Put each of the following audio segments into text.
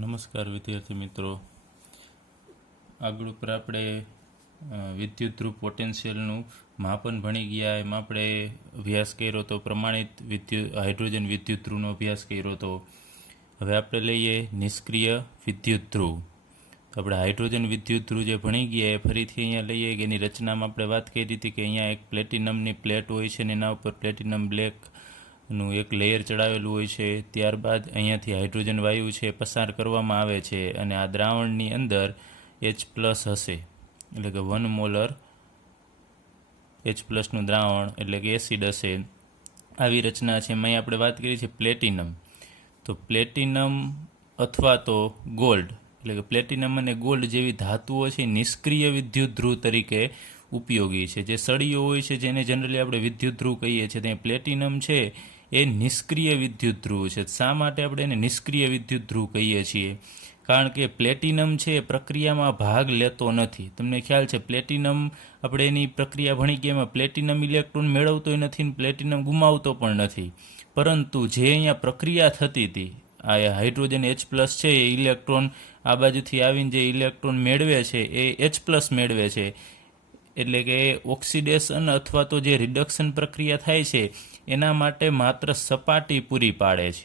નમસ્કાર વિદ્યાર્થી મિત્રો. આગળ ઉપર આપણે વિદ્યુત ધ્રુવ પોટેન્શિયલનું માપન ભણી ગયા. એમાં આપણે અભ્યાસ કર્યો તો પ્રમાણિત હાઇડ્રોજન વિદ્યુત ધ્રુવનો અભ્યાસ કર્યો તો. હવે આપણે લઈએ નિષ્ક્રિય વિદ્યુત ધ્રુવ. તો આપણે હાઇડ્રોજન વિદ્યુત ધ્રુવ જે ભણી ગયા એ ફરીથી અહીંયા લઈએ કે એની રચનામાં આપણે વાત કરી હતી કે અહીંયા એક પ્લેટિનમની પ્લેટ હોય છે અને એના ઉપર પ્લેટિનમ બ્લેકનું એક લેયર ચડાવેલું હોય છે. ત્યારબાદ અહીંયાથી હાઇડ્રોજન વાયુ છે પસાર કરવામાં આવે છે અને આ દ્રાવણની અંદર H+ હશે, એટલે કે 1 મોલર H+નું દ્રાવણ એટલે કે એસિડ હશે. આવી રચના છે. એમાં આપણે વાત કરી છે પ્લેટિનમ. તો પ્લેટિનમ અથવા તો ગોલ્ડ, એટલે કે પ્લેટિનમ અને ગોલ્ડ જેવી ધાતુઓ છે નિષ્ક્રિય વિદ્યુત ધ્રુવ તરીકે ઉપયોગી છે. જે સળીઓ હોય છે જેને જનરલી આપણે વિદ્યુત ધ્રુવ કહીએ છીએ, ત્યાં પ્લેટિનમ છે એ નિષ્ક્રિય વિદ્યુત ધ્રુવ છે. શા માટે આપણે એને નિષ્ક્રિય વિદ્યુત ધ્રુવ કહીએ છીએ? કારણ કે પ્લેટિનમ છે એ પ્રક્રિયામાં ભાગ લેતો નથી. તમને ખ્યાલ છે પ્લેટિનમ આપણે એની પ્રક્રિયા ભણી ગયા, એમાં પ્લેટિનમ ઇલેક્ટ્રોન મેળવતોય નથી ને પ્લેટિનમ ગુમાવતો પણ નથી. પરંતુ જે અહીંયા પ્રક્રિયા થતી હતી, આ હાઇડ્રોજન H+ છે એ ઇલેક્ટ્રોન આ બાજુથી આવીને જે ઇલેક્ટ્રોન મેળવે છે એ H+ મેળવે છે. એટલે કે ઓક્સિડેશન અથવા તો જે રિડક્શન પ્રક્રિયા થાય છે એના માટે માત્ર સપાટી પૂરી પાડે છે.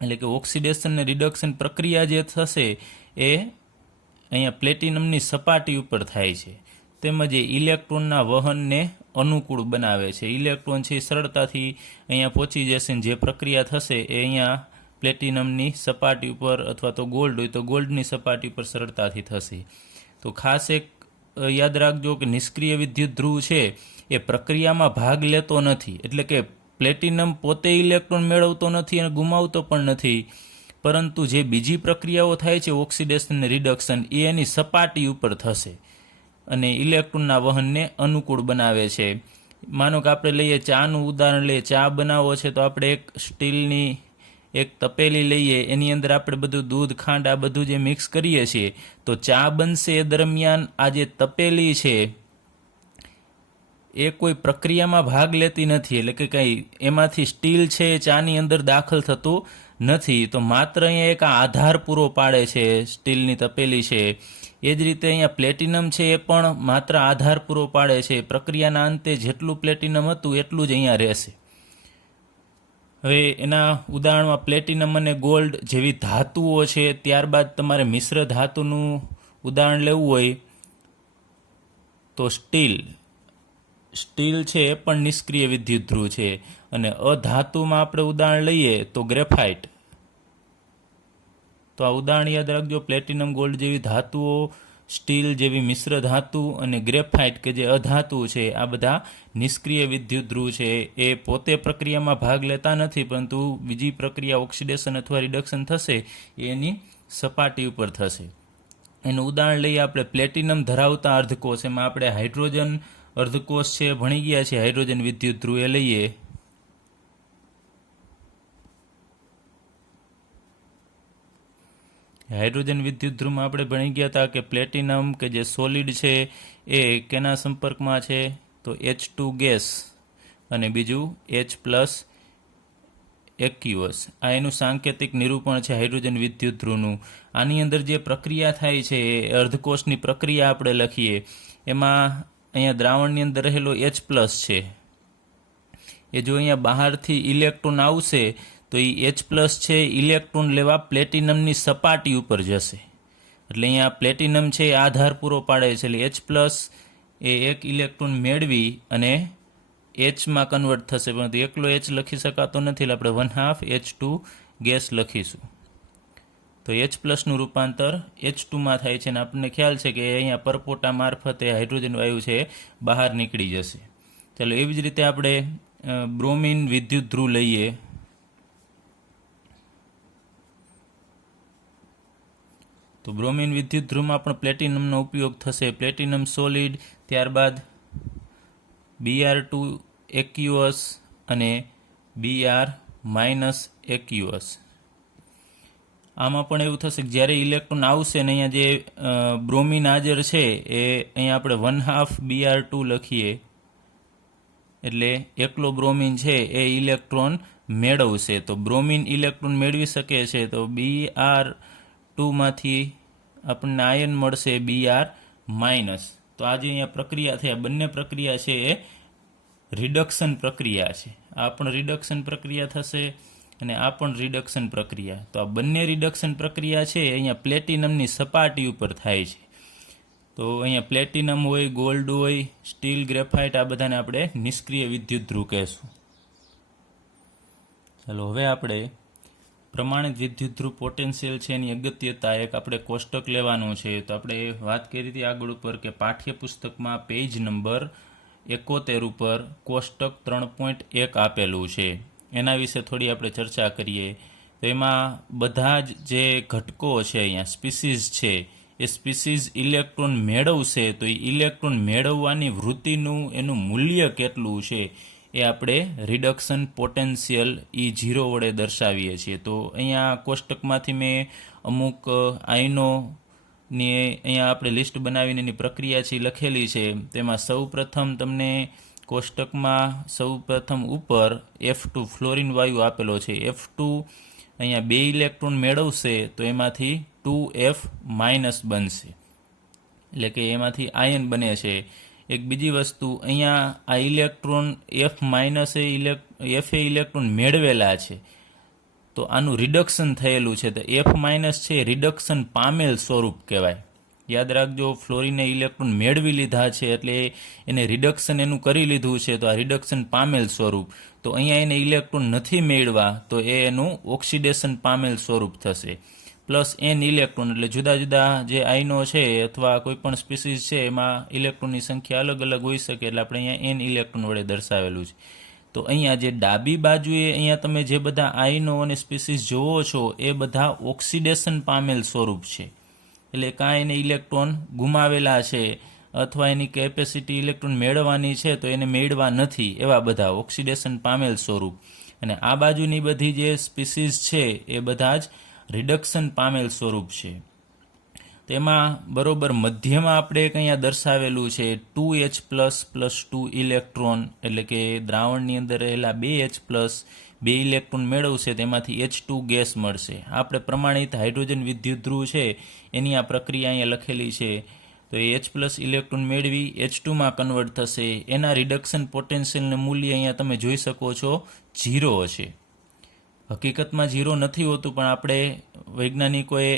એટલે કે ઓક્સિડેશન અને રિડક્શન પ્રક્રિયા જે થશે એ અહીંયા પ્લેટિનમની સપાટી ઉપર થાય છે. તેમજ એ ઇલેક્ટ્રોનના વહનને અનુકૂળ બનાવે છે. ઇલેક્ટ્રોન છે એ સરળતાથી અહીંયા પહોંચી જશે ને જે પ્રક્રિયા થશે એ અહીંયા પ્લેટિનમની સપાટી ઉપર અથવા તો ગોલ્ડ હોય તો ગોલ્ડની સપાટી ઉપર સરળતાથી થશે. તો ખાસ એક યાદ રાખજો કે નિષ્ક્રિય વિદ્યુત ધ્રુવ છે એ પ્રક્રિયામાં ભાગ લેતો નથી. એટલે કે પ્લેટિનમ પોતે ઇલેક્ટ્રોન મેળવતો નથી અને ગુમાવતો પણ નથી, પરંતુ જે બીજી પ્રક્રિયાઓ થાય છે ઓક્સિડેશન અને રિડક્શન એ એની સપાટી ઉપર થશે અને ઇલેક્ટ્રોનના વહનને અનુકૂળ બનાવે છે. માનો કે આપણે લઈએ ચાનું ઉદાહરણ લઈએ. ચા બનાવવો છે તો આપણે એક સ્ટીલની એક તપેલી લઈએ, એની અંદર આપણે બધું દૂધ, ખાંડ આ બધું જે મિક્સ કરીએ છીએ તો ચા બનશે એ દરમિયાન આ જે તપેલી છે એ કોઈ પ્રક્રિયામાં ભાગ લેતી નથી. એટલે કે કંઈ એમાંથી સ્ટીલ છે એ ચાની અંદર દાખલ થતું નથી. તો માત્ર અહીંયા એક આધાર પૂરો પાડે છે સ્ટીલની તપેલી છે. એ જ રીતે અહીંયા પ્લેટિનમ છે એ પણ માત્ર આધાર પૂરો પાડે છે. પ્રક્રિયાના અંતે જેટલું પ્લેટિનમ હતું એટલું જ અહીંયા રહેશે. હવે એના ઉદાહરણમાં પ્લેટિનમ અને ગોલ્ડ જેવી ધાતુઓ છે. ત્યારબાદ તમારે મિશ્ર ધાતુનું ઉદાહરણ લેવું હોય તો સ્ટીલ છે એ પણ નિષ્ક્રિય વિદ્યુત ધ્રુવ છે. અને અધાતુમાં આપણે ઉદાહરણ લઈએ તો ગ્રેફાઇટ. તો આ ઉદાહરણ યાદ રાખજો. પ્લેટિનમ, ગોલ્ડ જેવી ધાતુઓ, સ્ટીલ જેવી મિશ્ર ધાતુ અને ગ્રેફાઇટ કે જે અધાતુ છે, આ બધા નિષ્ક્રિય વિદ્યુત ધ્રુવ છે. એ પોતે પ્રક્રિયામાં ભાગ લેતા નથી, પરંતુ બીજી પ્રક્રિયા ઓક્સિડેશન અથવા રિડક્શન થશે એની સપાટી ઉપર થશે. એનું ઉદાહરણ લઈએ આપણે પ્લેટિનમ ધરાવતા અર્ધકોષ. એમાં આપણે હાઇડ્રોજન અર્ધકોષ છે ભણી ગયા છે. હાઇડ્રોજન વિદ્યુત ધ્રુવ એ લઈએ. હાઇડ્રોજન વિદ્યુત ધ્રુવમાં આપણે ભણી ગયા હતા કે પ્લેટિનમ કે જે સોલિડ છે એ કેના સંપર્કમાં છે તો H2 ગેસ અને બીજું H+ એક્યુઅસ. આ એનું સાંકેતિક નિરૂપણ છે હાઇડ્રોજન વિદ્યુત ધ્રુવનું. આની અંદર જે પ્રક્રિયા થાય છે એ અર્ધકોષની પ્રક્રિયા આપણે લખીએ. એમાં અહીંયા દ્રાવણની અંદર રહેલો H+ છે એ જો અહીંયા બહારથી ઇલેક્ટ્રોન આવશે તો એ H+ છે ઇલેક્ટ્રોન લેવા પ્લેટિનમની સપાટી ઉપર જશે. એટલે અહીંયા પ્લેટિનમ છે એ આધાર પૂરો પાડે છે. એટલે H+ એ એક ઇલેક્ટ્રોન મેળવી અને Hમાં કન્વર્ટ થશે, પરંતુ એકલો H લખી શકાતો નથી એટલે આપણે 1/2 H2 ગેસ લખીશું. તો H+નું રૂપાંતર H2માં થાય છે અને આપણને ખ્યાલ છે કે અહીંયા પરપોટા મારફતે હાઇડ્રોજન વાયુ છે બહાર નીકળી જશે. ચાલો એવી જ રીતે આપણે બ્રોમિન વિદ્યુત ધ્રુવ લઈએ. તો બ્રોમિન વિદ્યુત ધ્રુવમાં પણ પ્લેટિનમનો ઉપયોગ થશે. પ્લેટિનમ સોલિડ, ત્યારબાદ Br2 એક્યુઅસ અને Br- એક્યુઅસ. આમાં પણ એવું થશે કે જ્યારે ઇલેક્ટ્રોન આવશે ને અહીંયા જે બ્રોમિન હાજર છે એ અહીંયા આપણે 1/2 Br2 લખીએ. એટલે એકલો બ્રોમિન છે એ ઇલેક્ટ્રોન મેળવશે. તો બ્રોમિન ઇલેક્ટ્રોન મેળવી શકે છે તો Br ટુમાંથી આપણને આયન મળશે Br માઇનસ. તો આ જે અહીંયા પ્રક્રિયા થઈ, આ બંને પ્રક્રિયા છે એ રિડક્શન પ્રક્રિયા છે. આ પણ રિડક્શન પ્રક્રિયા થશે અને આ પણ રિડક્શન પ્રક્રિયા. તો આ બંને રિડક્શન પ્રક્રિયા છે અહીંયા પ્લેટિનમની સપાટી ઉપર થાય છે. તો અહીંયા પ્લેટિનમ હોય, ગોલ્ડ હોય, સ્ટીલ, ગ્રેફાઇટ, આ બધાને આપણે નિષ્ક્રિય વિદ્યુત ધ્રુવ કહેશું. ચાલો હવે આપણે પ્રમાણિત વિદ્યુત ધ્રુવ પોટેન્શિયલ છે એની અગત્યતા એક આપણે કોષ્ટક લેવાનું છે. તો આપણે વાત કરી હતી આગળ ઉપર કે પાઠ્યપુસ્તકમાં પેજ નંબર 71 ઉપર કોષ્ટક 3.1 આપેલું છે, એના વિશે થોડી આપણે ચર્ચા કરીએ. તો એમાં બધા જ જે ઘટકો છે અહીંયા સ્પીસીઝ છે એ સ્પીસીઝ ઇલેક્ટ્રોન મેળવશે તો એ ઇલેક્ટ્રોન મેળવવાની વૃત્તિનું એનું મૂલ્ય કેટલું છે એ આપણે રિડક્શન પોટેન્શિયલ E0 વડે દર્શાવીએ છીએ. તો અહીંયા કોષ્ટકમાંથી મેં અમુક આયનોની અહીંયા આપણે લિસ્ટ બનાવીને એની પ્રક્રિયા છે લખેલી છે. તેમાં સૌપ્રથમ તમને કોષ્ટકમાં સૌપ્રથમ ઉપર F2 ફ્લોરિન વાયુ આપેલો છે. F2 અહીંયા 2 ઇલેક્ટ્રોન મેળવશે તો એમાંથી 2F માઇનસ બનશે, એટલે કે એમાંથી આયન બને છે. એક બીજી વસ્તુ, અહીંયા આ electron F minus F electron મેળવેલા છે તો આનું રિડક્શન થયેલું છે. તો F માઇનસ છે રિડક્શન પામેલ સ્વરૂપ કહેવાય. યાદ રાખજો, ફ્લોરિને ઇલેક્ટ્રોન મેળવી લીધા છે એટલે એને રિડક્શન એનું કરી લીધું છે, તો આ રિડક્શન પામેલ સ્વરૂપ. તો અહીંયા એને ઇલેક્ટ્રોન નથી મેળવા તો એ એનું ઓક્સિડેશન પામેલ સ્વરૂપ થશે. પ્લસ N ઇલેક્ટ્રોન, એટલે જુદા જુદા જે આયનો છે અથવા કોઈ પણ સ્પીસીઝ છે એમાં ઇલેક્ટ્રોનની સંખ્યા અલગ અલગ હોઈ શકે, એટલે આપણે અહીંયા N ઇલેક્ટ્રોન વડે દર્શાવેલું છે. તો અહીંયા જે ડાબી બાજુએ અહીંયા તમે જે બધા આયનો અને સ્પીસીઝ જોવો છો એ બધા ઓક્સિડેશન પામેલ સ્વરૂપ છે, એટલે કાંઈ એને ઇલેક્ટ્રોન ગુમાવેલા છે અથવા એની કેપેસિટી ઇલેક્ટ્રોન મેળવવાની છે તો એને મેળવા નથી, એવા બધા ઓક્સિડેશન પામેલ સ્વરૂપ. અને આ બાજુની બધી જે સ્પીસીઝ છે એ બધા જ રિડક્શન પામેલ સ્વરૂપ છે. તેમાં બરોબર મધ્યમાં આપણે એક અહીંયા દર્શાવેલું છે 2H પ્લસ 2 ઇલેક્ટ્રોન, એટલે કે દ્રાવણની અંદર રહેલા 2H પ્લસ 2 ઇલેક્ટ્રોન મેળવશે તેમાંથી H2 ગેસ મળશે. આપણે પ્રમાણિત હાઇડ્રોજન વિદ્યુત ધ્રુવ છે એની આ પ્રક્રિયા અહીંયા લખેલી છે. તો એ H પ્લસ ઇલેક્ટ્રોન મેળવી H2માં કન્વર્ટ થશે. એના રિડક્શન પોટેન્શિયલનું મૂલ્ય અહીંયા તમે જોઈ શકો છો 0 છે. હકીકતમાં 0 નથી હોતું પણ આપણે વૈજ્ઞાનિકોએ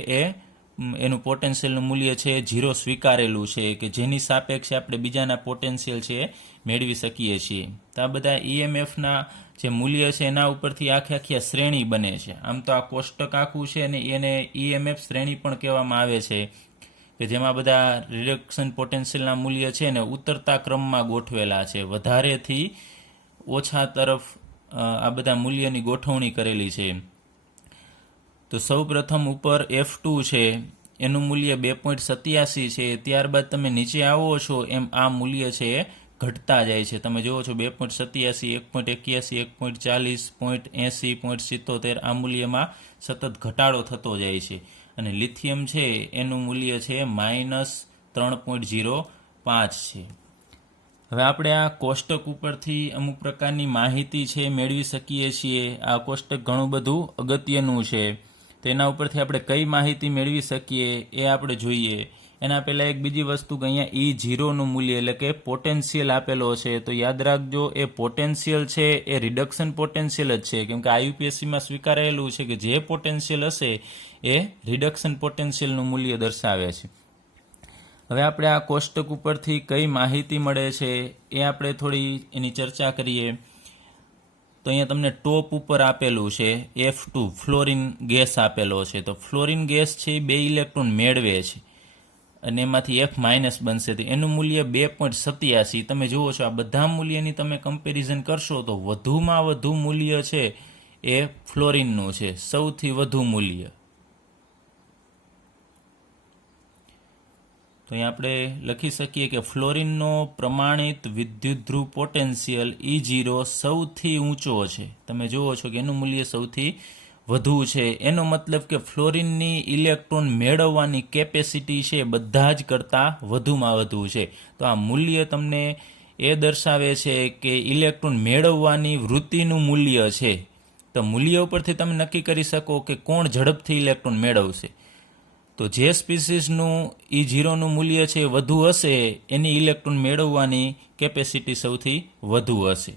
એનું પોટેન્શિયલનું મૂલ્ય છે 0 સ્વીકારેલું છે કે જેની સાપેક્ષે આપણે બીજાના પોટેન્શિયલ છે મેળવી શકીએ છીએ. તો આ બધા EMFના જે મૂલ્ય છે એના ઉપરથી આખી શ્રેણી બને છે. આમ તો આ કોષ્ટક આખું છે અને એને EMF શ્રેણી પણ કહેવામાં આવે છે કે જેમાં બધા રિડક્શન પોટેન્શિયલના મૂલ્ય છે ને ઉતરતા ક્રમમાં ગોઠવેલા છે, વધારેથી ઓછા તરફ આ બધા મૂલ્યની ગોઠવણી કરેલી છે. તો સૌ પ્રથમ ઉપર F2 છે એનું મૂલ્ય 2.87 છે. ત્યારબાદ તમે નીચે આવો છો એમ આ મૂલ્ય છે એ ઘટતા જાય છે. તમે જુઓ છો 2.87, 1.81, 1.40, 0.80, 0.77 આ મૂલ્યમાં સતત ઘટાડો થતો જાય છે. અને લિથિયમ છે એનું મૂલ્ય છે -3.05 છે. હવે આપણે આ કોષ્ટક ઉપરથી અમુક પ્રકારની માહિતી છે મેળવી શકીએ છીએ. આ કોષ્ટક ઘણું બધું અગત્યનું છે. તેના ઉપરથી આપણે કઈ માહિતી મેળવી શકીએ એ આપણે જોઈએ. એના પહેલાં એક બીજી વસ્તુ કે અહીંયા E0નું મૂલ્ય એટલે કે પોટેન્શિયલ આપેલો છે. તો યાદ રાખજો એ પોટેન્શિયલ છે એ રિડક્શન પોટેન્શિયલ જ છે, કેમ કે IUPACમાં સ્વીકારેલું છે કે જે પોટેન્શિયલ હશે એ રિડક્શન પોટેન્શિયલનું મૂલ્ય દર્શાવે છે. હવે આપણે આ કોષ્ટક ઉપરથી કઈ માહિતી મળે છે એ આપણે થોડી એની ચર્ચા કરીએ. તો અહીંયા તમને ટોપ ઉપર આપેલું છે F2 ફ્લોરિન ગેસ આપેલો છે. તો ફ્લોરિન ગેસ છે 2 ઇલેક્ટ્રોન મેળવે છે અને એમાંથી F માઇનસ બનશે તો એનું મૂલ્ય 2.87. તમે જુઓ છો આ બધા મૂલ્યની તમે કમ્પેરિઝન કરશો તો વધુમાં વધુ મૂલ્ય છે એ ફ્લોરિનનું છે, સૌથી વધુ મૂલ્ય. તો અહીં આપણે લખી શકીએ કે ફ્લોરિનનો પ્રમાણિત વિદ્યુત ધ્રુવ પોટેન્શિયલ E0 સૌથી ઊંચો છે. તમે જુઓ છો કે એનું મૂલ્ય સૌથી વધુ છે. એનો મતલબ કે ફ્લોરિનની ઇલેક્ટ્રોન મેળવવાની કેપેસિટી છે બધા જ કરતાં વધુમાં વધુ છે. તો આ મૂલ્ય તમને એ દર્શાવે છે કે ઇલેક્ટ્રોન મેળવવાની વૃત્તિનું મૂલ્ય છે. તો મૂલ્ય ઉપરથી તમે નક્કી કરી શકો કે કોણ ઝડપથી ઇલેક્ટ્રોન મેળવશે. તો જે સ્પીસીસનું E0નું મૂલ્ય છે વધુ હશે એની ઇલેક્ટ્રોન મેળવવાની કેપેસિટી સૌથી વધુ હશે.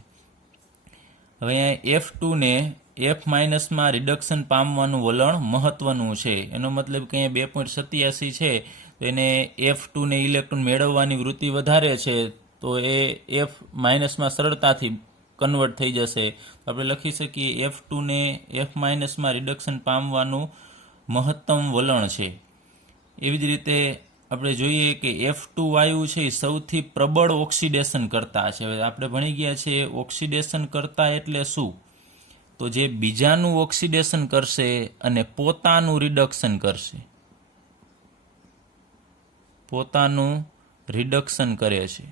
હવે અહીંયા F2 ને F- માં રિડક્શન પામવાનું વલણ મહત્વનું છે. એનો મતલબ કે અહીંયા 2.87 છે તો એને F2 ને ઇલેક્ટ્રોન મેળવવાની વૃત્તિ વધારે છે તો એ F- માં સરળતાથી કન્વર્ટ થઈ જશે. તો આપણે લખી શકીએ F2 ને F- માં રિડક્શન પામવાનું મહત્તમ વલણ છે. એવી જ રીતે આપણે જોઈએ કે F2 વાયુ છે એ સૌથી પ્રબળ ઓક્સિડેશન કરતા છે. હવે આપણે ભણી ગયા છીએ ઓક્સિડેશન કરતા એટલે શું? તો જે બીજાનું ઓક્સિડેશન કરશે અને પોતાનું રિડક્શન કરશે, પોતાનું રિડક્શન કરે છે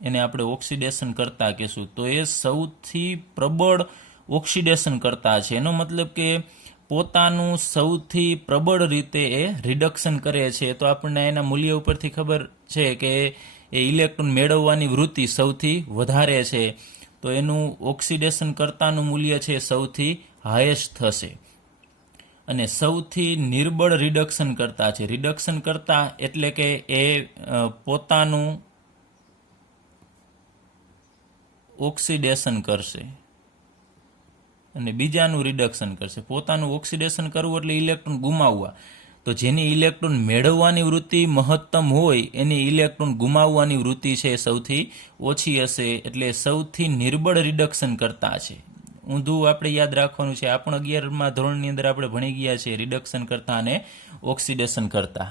એને આપણે ઓક્સિડેશન કરતા કહેશું. તો એ સૌથી પ્રબળ ઓક્સિડેશન કરતા છે. એનો મતલબ કે પોતાનું સૌથી પ્રબળ રીતે એ રિડક્શન કરે છે. તો આપણને એના મૂલ્ય ઉપરથી ખબર છે કે એ ઇલેક્ટ્રોન મેળવવાની વૃત્તિ સૌથી વધારે છે. તો એનું ઓક્સિડેશન કરતાનું મૂલ્ય છે સૌથી હાઈએસ્ટ થશે. અને સૌથી નિર્બળ રિડક્શન કરતા છે. રિડક્શન કરતા એટલે કે એ પોતાનું ઓક્સિડેશન કરશે અને બીજાનું રિડક્શન કરશે. પોતાનું ઓક્સિડેશન કરવું એટલે ઇલેક્ટ્રોન ગુમાવવા. તો જેની ઇલેક્ટ્રોન મેળવવાની વૃત્તિ મહત્તમ હોય એની ઇલેક્ટ્રોન ગુમાવવાની વૃત્તિ છે સૌથી ઓછી હશે. એટલે સૌથી નિર્બળ રિડક્શન કરતા છે. ઊંધું આપણે યાદ રાખવાનું છે. આ પણ 11મા ધોરણની અંદર આપણે ભણી ગયા છે રિડક્શન કરતા અને ઓક્સિડેશન કરતા.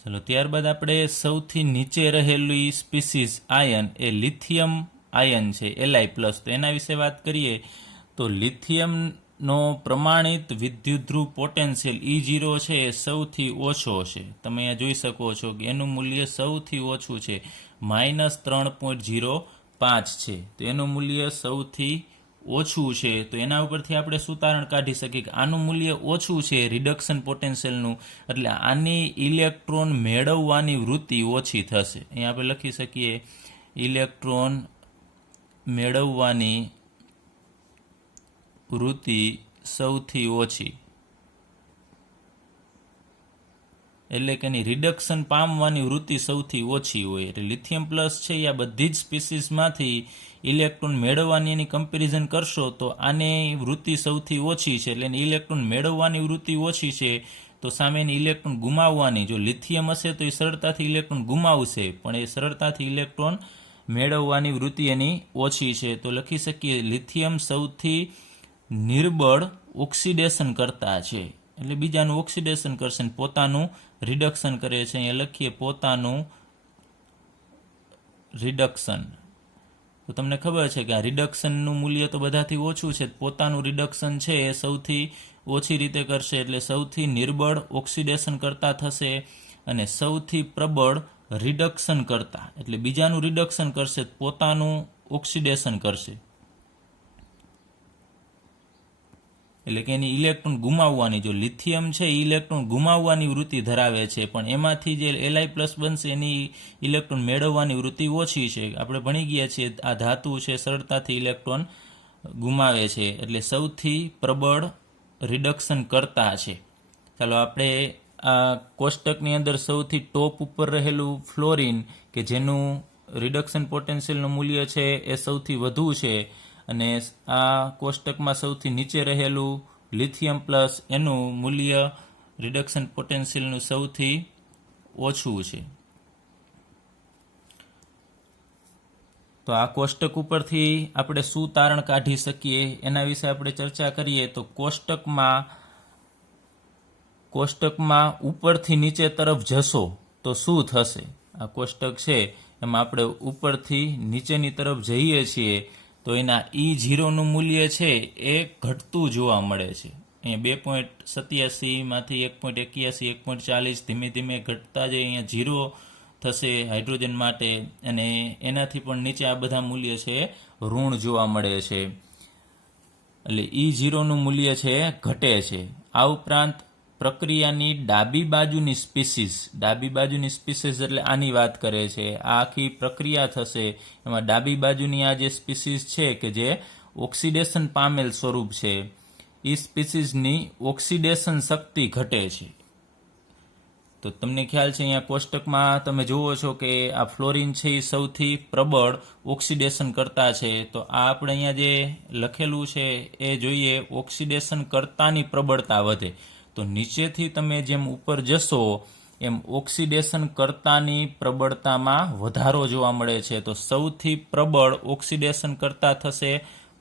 ચલો ત્યારબાદ આપણે સૌથી નીચે રહેલી સ્પીસીસ આયન એ લિથિયમ આયન છે Li+. તો એના વિશે વાત કરીએ તો લિથિયમનો પ્રમાણિત વિદ્યુતધ્રુવ પોટેન્શિયલ E0 છે એ સૌથી ઓછો છે. તમે અહીંયા જોઈ શકો છો કે એનું મૂલ્ય સૌથી ઓછું છે -3.05 છે. તો એનું મૂલ્ય સૌથી ઓછું છે. તો એના ઉપરથી આપણે શું તારણ કાઢી શકીએ કે આનું મૂલ્ય ઓછું છે રિડક્શન પોટેન્શિયલનું, એટલે આની ઇલેક્ટ્રોન મેળવવાની વૃત્તિ ઓછી થશે. અહીંયા આપણે લખી શકીએ ઇલેક્ટ્રોન મેળવવાની વૃત્તિ સૌથી ઓછી, એટલે કે એની રિડક્શન પામવાની વૃત્તિ સૌથી ઓછી હોય. એટલે લિથિયમ પ્લસ છે એ આ બધી જ સ્પીસીસમાંથી ઇલેક્ટ્રોન મેળવવાની એની કમ્પેરિઝન કરશો તો આની વૃત્તિ સૌથી ઓછી છે. એટલે એની ઇલેક્ટ્રોન મેળવવાની વૃત્તિ ઓછી છે તો સામે એની ઇલેક્ટ્રોન ગુમાવવાની, જો લિથિયમ હશે તો એ સરળતાથી ઇલેક્ટ્રોન ગુમાવશે પણ એ સરળતાથી ઇલેક્ટ્રોન મેળવવાની વૃત્તિ એની ઓછી છે. તો લખી શકીએ લિથિયમ સૌથી નિર્બળ ઓક્સિડેશન કરતા છે. એટલે બીજાનું ઓક્સિડેશન કરશે ને પોતાનું રિડક્શન કરે છે. અહીંયા લખીએ પોતાનું રિડક્શન. તો તમને ખબર છે કે આ રિડક્શનનું મૂલ્ય તો બધાથી ઓછું છે. પોતાનું રિડક્શન છે એ સૌથી ઓછી રીતે કરશે એટલે સૌથી નિર્બળ ઓક્સિડેશન કરતા થશે અને સૌથી પ્રબળ રિડક્શન કરતા એટલે બીજાનું રિડક્શન કરશે પોતાનું ઓક્સિડેશન કરશે. એટલે કે એની ઇલેક્ટ્રોન ગુમાવવાની, જો લિથિયમ છે એ ઇલેક્ટ્રોન ગુમાવવાની વૃત્તિ ધરાવે છે પણ એમાંથી જે Li+ બનશે એની ઇલેક્ટ્રોન મેળવવાની વૃત્તિ ઓછી છે. આપણે ભણી ગયા છીએ આ ધાતુ છે સરળતાથી ઇલેક્ટ્રોન ગુમાવે છે એટલે સૌથી પ્રબળ રિડક્શન કરતા છે. ચાલો આપણે આ કોષ્ટકની અંદર સૌથી ટોપ ઉપર રહેલું ફ્લોરિન કે જેનું રિડક્શન પોટેન્શિયલનું મૂલ્ય છે એ સૌથી વધુ છે અને આ કોષ્ટકમાં સૌથી નીચે રહેલું લિથિયમ પ્લસ એનું મૂલ્ય રિડક્શન પોટેન્શિયલનું સૌથી ઓછું છે. તો આ કોષ્ટક ઉપરથી આપણે શું તારણ કાઢી શકીએ એના વિશે આપણે ચર્ચા કરીએ. તો કોષ્ટકમાં ઉપરથી નીચે તરફ જશો તો શું થશે? આ કોષ્ટક છે એમાં આપણે ઉપરથી નીચેની તરફ જઈએ છીએ તો એના E0નું મૂલ્ય છે એ ઘટતું જોવા મળે છે. અહીંયા 2.87 માંથી 1.81 1.40 ધીમે ધીમે ઘટતા જ અહીંયા 0 થશે હાઇડ્રોજન માટે અને એનાથી પણ નીચે આ બધા મૂલ્ય છે ઋણ જોવા મળે છે. એટલે E0નું મૂલ્ય છે ઘટે છે. આ ઉપરાંત પ્રક્રિયાની ડાબી બાજુની સ્પીસીસ એટલે આની વાત કરે છે. આ આખી પ્રક્રિયા થશે એમાં ડાબી બાજુની આ જે સ્પીસીસ છે કે જે ઓક્સિડેશન પામેલ સ્વરૂપ છે એ સ્પીસીઝની ઓક્સિડેશન શક્તિ ઘટે છે. તો તમને ખ્યાલ છે અહીંયા કોષ્ટકમાં તમે જુઓ છો કે આ ફ્લોરિન છે એ સૌથી પ્રબળ ઓક્સિડેશન કરતા છે. તો આ આપણે અહીંયા જે લખેલું છે એ જોઈએ, ઓક્સિડેશન કરતાની પ્રબળતા વધે. તો નીચેથી તમે જેમ ઉપર જશો એમ ઓક્સિડેશન કરતાની પ્રબળતામાં વધારો જોવા મળે છે. તો સૌથી પ્રબળ ઓક્સિડેશન કરતા થશે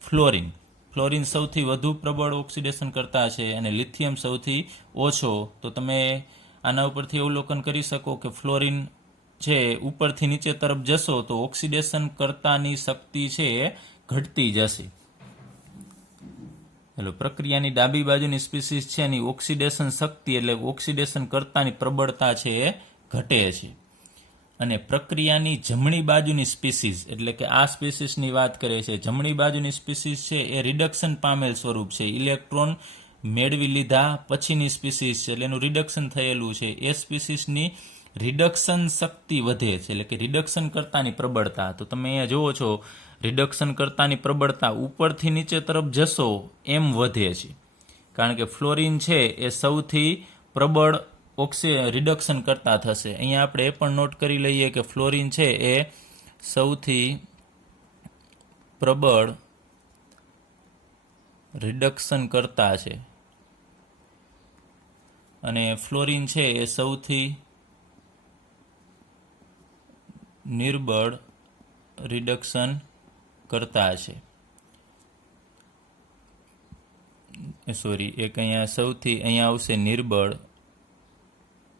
ફ્લોરિન. ફ્લોરિન સૌથી વધુ પ્રબળ ઓક્સિડેશન કરતા છે અને લિથિયમ સૌથી ઓછો. તો તમે આના ઉપરથી અવલોકન કરી શકો કે ફ્લોરિન છે ઉપરથી નીચે તરફ જશો તો ઓક્સિડેશન કરતાની શક્તિ છે એ ઘટતી જશે. એટલે પ્રક્રિયાની ડાબી બાજુની સ્પીસીસ છે એની ઓક્સિડેશન શક્તિ એટલે ઓક્સિડેશન કરતાની પ્રબળતા છે એ ઘટે છે. અને પ્રક્રિયાની જમણી બાજુની સ્પીસીસ એટલે કે આ સ્પીસીસની વાત કરે છે. જમણી બાજુની સ્પીસીસ છે એ રિડક્શન પામેલ સ્વરૂપ છે. ઇલેક્ટ્રોન મેળવી લીધા પછીની સ્પીસીસ છે એટલે એનું રિડક્શન થયેલું છે. એ સ્પીસીસની રિડક્શન શક્તિ વધે છે એટલે કે રિડક્શન કરતાની પ્રબળતા. તો તમે અહીંયા જુઓ છો રિડક્શન કરતાની પ્રબળતા ઉપરથી નીચે તરફ જશો એમ વધે છે. કારણ કે ફ્લોરિન છે એ સૌથી પ્રબળ રિડક્શન કરતા થશે. અહીંયા આપણે એ પણ નોટ કરી લઈએ કે ફ્લોરિન છે એ સૌથી પ્રબળ રિડક્શન કરતા છે અને ફ્લોરિન છે એ સૌથી નિર્બળ રિડક્શન કરતા છે. એક અહીંયા સૌથી અહીંયા આવશે નિર્બળ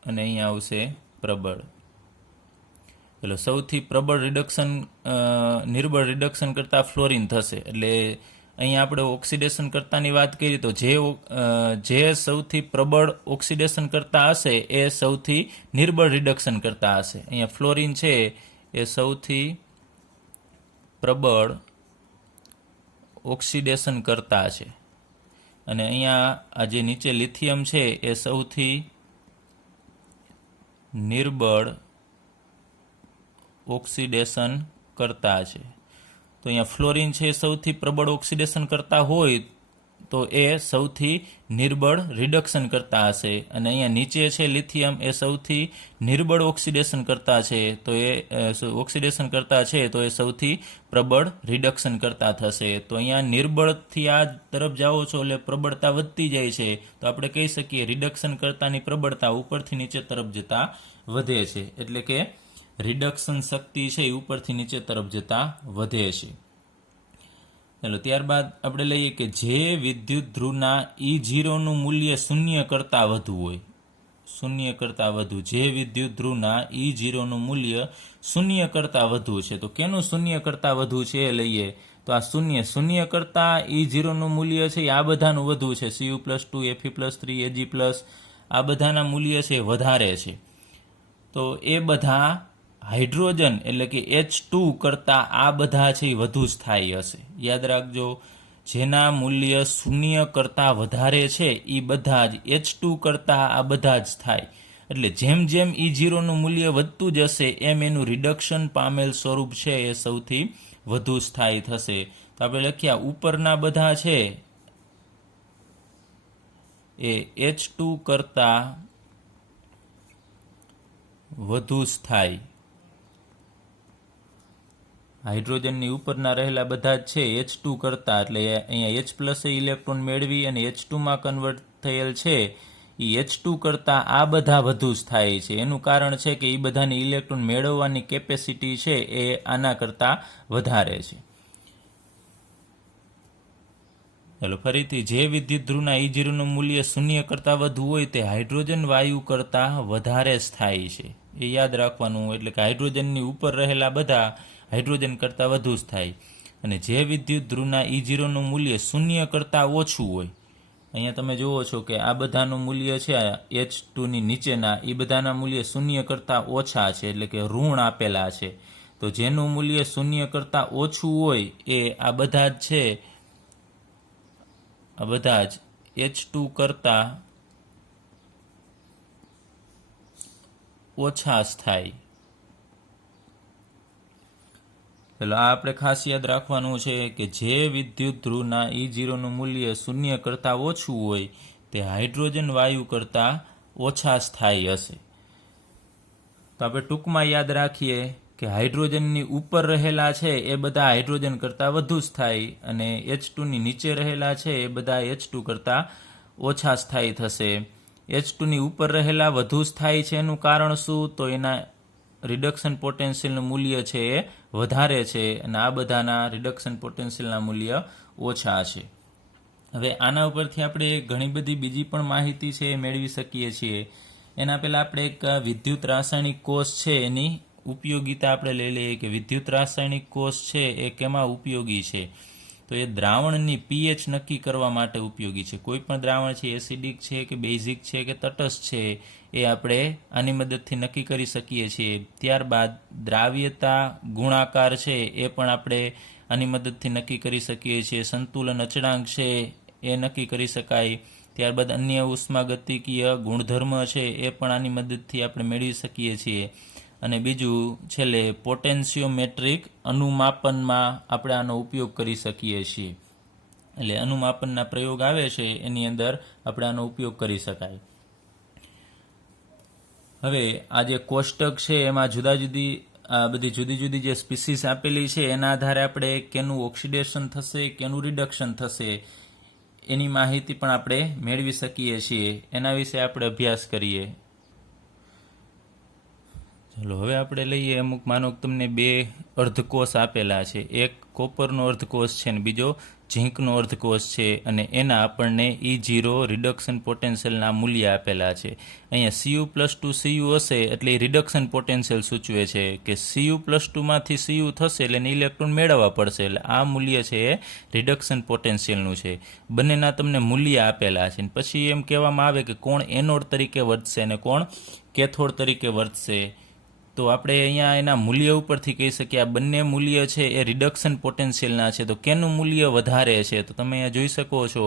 અને અહીંયા આવશે પ્રબળ. એટલે સૌથી પ્રબળ રિડક્શન નિર્બળ રિડક્શન કરતા ફ્લોરિન થશે. એટલે અહીંયા આપણે ઓક્સિડેશન કરતાની વાત કરી તો જે સૌથી પ્રબળ ઓક્સિડેશન કરતા હશે એ સૌથી નિર્બળ રિડક્શન કરતા હશે. અહીંયા ફ્લોરિન છે એ સૌથી પ્રબળ ઓક્સિડેશન કરતા છે અને અહીંયા આ જે નીચે લિથિયમ છે એ સૌથી નિર્બળ ઓક્સિડેશન કરતા છે. તો અહીંયા ફ્લોરિન છે સૌથી પ્રબળ ઓક્સિડેશન કરતા હોય તો એ સૌથી નિર્બળ રિડક્શન કરતા હશે અને અહીંયા નીચે છે લિથિયમ એ સૌથી નિર્બળ ઓક્સિડેશન કરતા છે તો એ ઓક્સિડેશન કરતા છે તો એ સૌથી પ્રબળ રિડક્શન કરતા થશે. તો અહીંયા નિર્બળથી આ તરફ જાઓ છો એટલે પ્રબળતા વધતી જાય છે. તો આપણે કહી શકીએ રિડક્શન કરતાની પ્રબળતા ઉપરથી નીચે તરફ જતા વધે છે. એટલે કે રિડક્શન શક્તિ છે એ ઉપરથી નીચે તરફ જતા વધે છે. ચાલો ત્યારબાદ આપણે લઈએ કે જે વિદ્યુત ધ્રુવના E0નું મૂલ્ય 0 કરતાં વધુ હોય, 0 કરતાં વધુ, જે વિદ્યુત ધ્રુવના E0નું મૂલ્ય 0 કરતાં વધુ છે. તો કેનું 0 કરતાં વધુ છે એ લઈએ તો આ 0 કરતાં E0નું મૂલ્ય છે આ બધાનું વધુ છે. Cu+2, Fe+3, Ag+, આ બધાના મૂલ્ય છે વધારે છે. તો એ બધા હાઇડ્રોજન એટલે કે H2 કરતાં આ બધા છે એ વધુ સ્થાયી હશે. યાદ રાખજો, જેના મૂલ્ય 0 કરતાં વધારે છે એ બધા જ H2 કરતાં આ બધા જ થાય. એટલે જેમ જેમ E0નું મૂલ્ય વધતું જશે એમ એનું રિડક્શન પામેલ સ્વરૂપ છે એ સૌથી વધુ સ્થાયી થશે. તો આપણે લખ્યા ઉપરના બધા છે એ H2 કરતાં વધુ સ્થાયી, હાઇડ્રોજનની ઉપરના રહેલા બધા જ છે H2 કરતાં, એટલે અહીંયા H+ ઇલેક્ટ્રોન મેળવી અને H2માં કન્વર્ટ થયેલ છે એ H2 કરતાં આ બધા વધુ સ્થાયી છે. એનું કારણ છે કે એ બધાની ઇલેક્ટ્રોન મેળવવાની કેપેસિટી છે એ આના કરતાં વધારે છે. ચાલો ફરીથી, જે વિદ્યુત ધ્રુવના E0નું મૂલ્ય 0 કરતાં વધુ હોય તે હાઇડ્રોજન વાયુ કરતાં વધારે સ્થાયી છે. એ યાદ રાખવાનું. એટલે કે હાઇડ્રોજનની ઉપર રહેલા બધા હાઇડ્રોજન કરતાં વધુ સ્થાયી. અને જે વિદ્યુત ધ્રુવના E0નું મૂલ્ય 0 કરતાં ઓછું હોય, અહીંયા તમે જુઓ છો કે આ બધાનું મૂલ્ય છે H2ની નીચેના એ બધાના મૂલ્ય 0 કરતાં ઓછા છે એટલે કે ઋણ આપેલા છે. તો જેનું મૂલ્ય 0 કરતાં ઓછું હોય એ આ બધા જ છે, આ બધા જ H2 કરતાં ઓછા સ્થાયી. ચલો આ આપણે ખાસ યાદ રાખવાનું છે કે જે વિદ્યુત ધ્રુવના E0નું મૂલ્ય 0 કરતાં ઓછું હોય તે હાઇડ્રોજન વાયુ કરતાં ઓછા સ્થાયી હશે. તો આપણે ટૂંકમાં યાદ રાખીએ કે હાઇડ્રોજનની ઉપર રહેલા છે એ બધા હાઇડ્રોજન કરતાં વધુ સ્થાયી અને H2ની નીચે રહેલા છે એ બધા H2 કરતાં ઓછા સ્થાયી થશે. H2ની ઉપર રહેલા વધુ સ્થાયી છે એનું કારણ શું? તો એના રિડક્શન પોટેન્શિયલનું મૂલ્ય છે એ વધારે છે અને આ બધાના રિડક્શન પોટેન્શિયલના મૂલ્ય ઓછા છે. હવે આના ઉપરથી આપણે ઘણી બધી બીજી પણ માહિતી છે એ મેળવી શકીએ છીએ. એના પહેલાં આપણે એક વિદ્યુત રાસાયણિક કોષ છે એની ઉપયોગિતા આપણે લઈ લઈએ કે વિદ્યુત રાસાયણિક કોષ છે એ કેમાં ઉપયોગી છે. તો એ દ્રાવણની pH નક્કી કરવા માટે ઉપયોગી છે. કોઈ પણ દ્રાવણ છે એસિડિક છે કે બેઝિક છે કે તટસ્થ છે એ આપણે આની મદદથી નક્કી કરી શકીએ છીએ. ત્યારબાદ દ્રાવ્યતા ગુણાકાર છે એ પણ આપણે આની મદદથી નક્કી કરી શકીએ છીએ. સંતુલન અચળાંક છે એ નક્કી કરી શકાય. ત્યારબાદ અન્ય ઉષ્માગતિકીય ગુણધર્મ છે એ પણ આની મદદથી આપણે મેળવી શકીએ છીએ. અને બીજું છેલ્લે પોટેન્શિયોમેટ્રિક અનુમાપનમાં આપણે આનો ઉપયોગ કરી શકીએ છીએ. એટલે અનુમાપનના પ્રયોગ આવે છે એની અંદર આપણે આનો ઉપયોગ કરી શકાય. હવે આ જે કોષ્ટક છે એમાં બધી જુદી જુદી જે સ્પીસીસ આપેલી છે એના આધારે આપણે કેનું ઓક્સિડેશન થશે કેનું રિડક્શન થશે એની માહિતી પણ આપણે મેળવી શકીએ છીએ. એના વિશે આપણે અભ્યાસ કરીએ. ચાલો હવે આપણે લઈએ અમુક માનો તમને બે અર્ધકોષ આપેલા છે. એક કોપરનો અર્ધકોષ છે અને બીજો ઝીંકનો અર્ધકોષ છે અને એના આપણને E0 રિડક્શન પોટેન્શિયલના મૂલ્ય આપેલા છે. અહીંયા Cu+2 Cu હશે એટલે રિડક્શન પોટેન્શિયલ સૂચવે છે કે Cu+2 માંથી Cu થશે એટલે એને ઇલેક્ટ્રોન મેળવવા પડશે. એટલે આ મૂલ્ય છે એ રિડક્શન પોટેન્શિયલનું છે. બંનેના તમને મૂલ્ય આપેલા છે. પછી એમ કહેવામાં આવે કે કોણ એનોડ તરીકે વર્તશે અને કોણ કેથોડ તરીકે વર્તશે. તો આપણે અહીંયા એના મૂલ્ય ઉપરથી કહી શકીએ આ બંને મૂલ્ય છે એ રિડક્શન પોટેન્શિયલના છે. તો કેનું મૂલ્ય વધારે છે? તો તમે અહીંયા જોઈ શકો છો